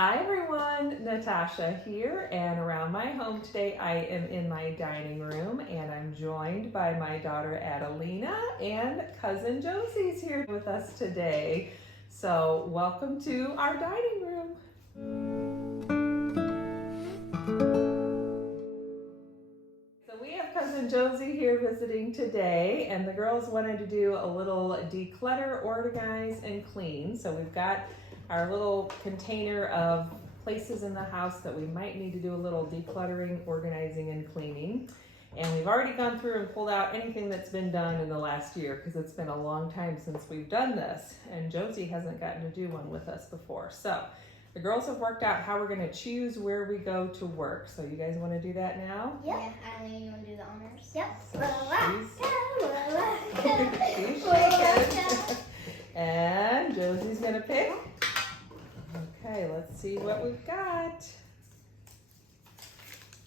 Hi everyone, Natasha here, and around my home today I am in my dining room and I'm joined by my daughter Adelina and cousin Josie's here with us today. So welcome to our dining room. So we have cousin Josie here visiting today, and the girls wanted to do a little declutter, organize, and clean. So we've got our little container of places in the house that we might need to do a little decluttering, organizing, and cleaning. And we've already gone through and pulled out anything that's been done in the last year because it's been a long time since we've done this. And Josie hasn't gotten to do one with us before. So the girls have worked out how we're gonna choose where we go to work. So you guys wanna do that now? Yep. Yeah, Eileen, you wanna do the honors? Yep. She's shaking. And Josie's gonna pick. Okay, let's see what we've got.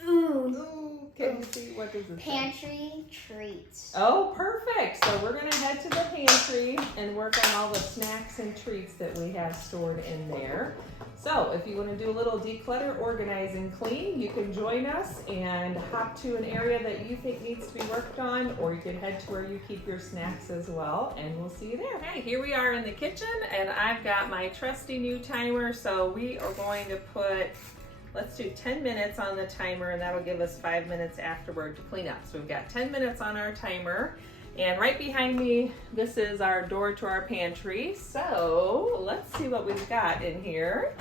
Ooh, can you see what does it say? Pantry treats. Oh, perfect. So we're gonna head to the pantry and work on all the snacks and treats that we have stored in there. So if you wanna do a little declutter, organize, and clean, you can join us and hop to an area that you think needs to be worked on, or you can head to where you keep your snacks as well, and we'll see you there. Okay, here we are in the kitchen, and I've got my trusty new timer. So we are going to put, let's do 10 minutes on the timer, and that'll give us 5 minutes afterward to clean up. So we've got 10 minutes on our timer. And right behind me, this is our door to our pantry. So let's see what we've got in here.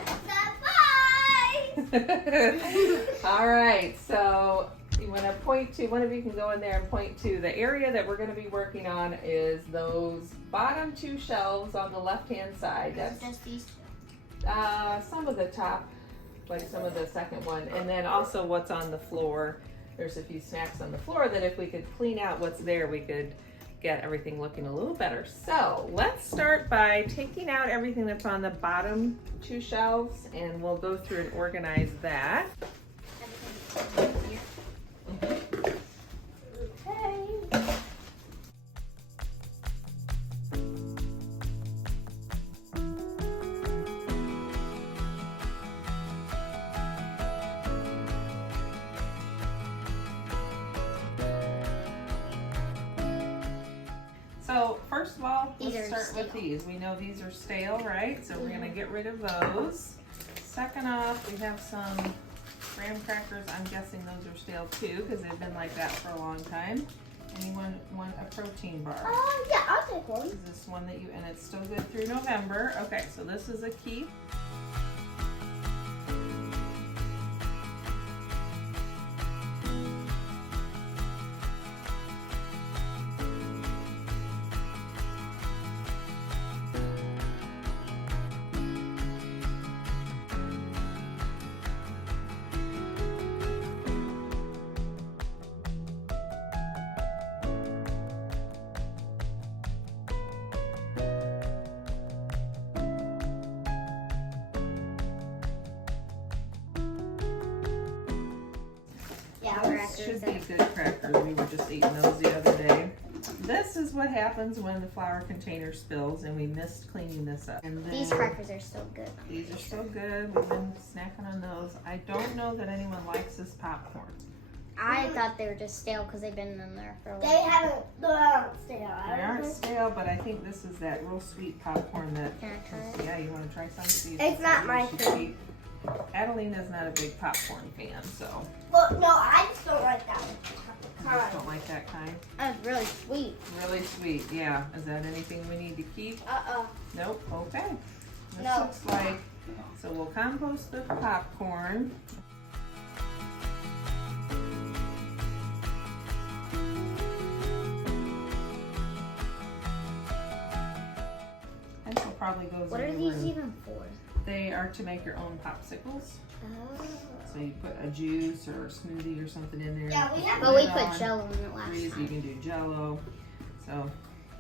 All right, so you want to point to, one of you can go in there and point to the area that we're going to be working on is those bottom two shelves on the left-hand side. That's just these two. Some of the top, like some of the second one, and then also what's on the floor. There's a few snacks on the floor that if we could clean out what's there, we could get everything looking a little better. So let's start by taking out everything that's on the bottom two shelves, and we'll go through and organize that. Okay. So first of all, let's start with these. We know these are stale, right? So we're gonna get rid of those. Second off, we have some graham crackers. I'm guessing those are stale too because they've been like that for a long time. Anyone want a protein bar? Yeah, I'll take one. Is this one that you, and it's still good through November. Okay, so this is a keep. Those should be good crackers. We were just eating those the other day. This is what happens when the flour container spills and we missed cleaning this up. And then, these crackers are still good. These are still good. We've been snacking on those. I don't know that anyone likes this popcorn. I thought they were just stale because they've been in there for a while. They aren't stale. They aren't stale, but I think this is that real sweet popcorn that. Can I try it? Yeah, you want to try some? It's not my thing. Adelina's not a big popcorn fan, so. Well, no, I just don't like that one. You just don't like that kind? That's really sweet. Really sweet, yeah. Is that anything we need to keep? Nope, okay. This No. looks like, so we'll compost the popcorn. This will probably go. What are these even for? They are to make your own popsicles. Oh. So you put a juice or a smoothie or something in there. Yeah, we have. But we put Jello in it last Freeze, you time. can do Jello. So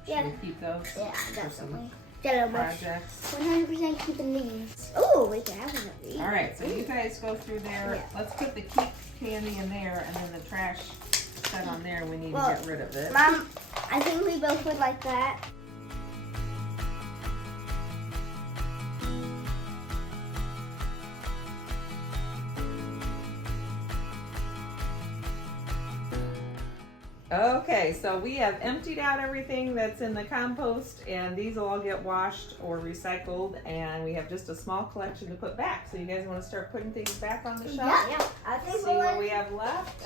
should we keep those? Yeah, for some definitely. Jello projects? 100% keeping these. Oh, we can have one of these. All right, so you guys go through there. Yeah. Let's put the keep candy in there, and then the trash set on there. We need to get rid of it. Mom, I think we both would like that. Okay, so we have emptied out everything that's in the compost, and these will all get washed or recycled, and we have just a small collection to put back. So you guys want to start putting things back on the shelf? Yeah. I think See what we have left?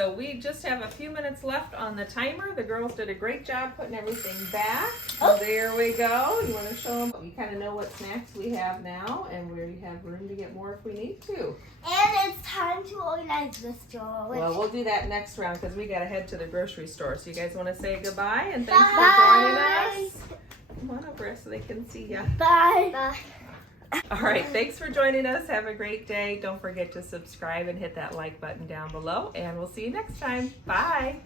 So we just have a few minutes left on the timer. The girls did a great job putting everything back. Oh. There we go. You want to show them? You kind of know what snacks we have now and where you have room to get more if we need to. And it's time to organize this drawer. Well, we'll do that next round because we got to head to the grocery store. So you guys want to say goodbye and thanks Bye. for joining us? Come on over so they can see you. Bye. Bye. All right, thanks for joining us. Have a great day. Don't forget to subscribe and hit that like button down below, and we'll see you next time. Bye.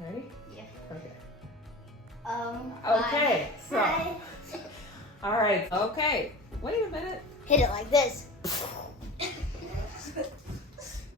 Ready? Yeah. Okay. Okay, so, Bye. all right, okay. Wait a minute. Hit it like this.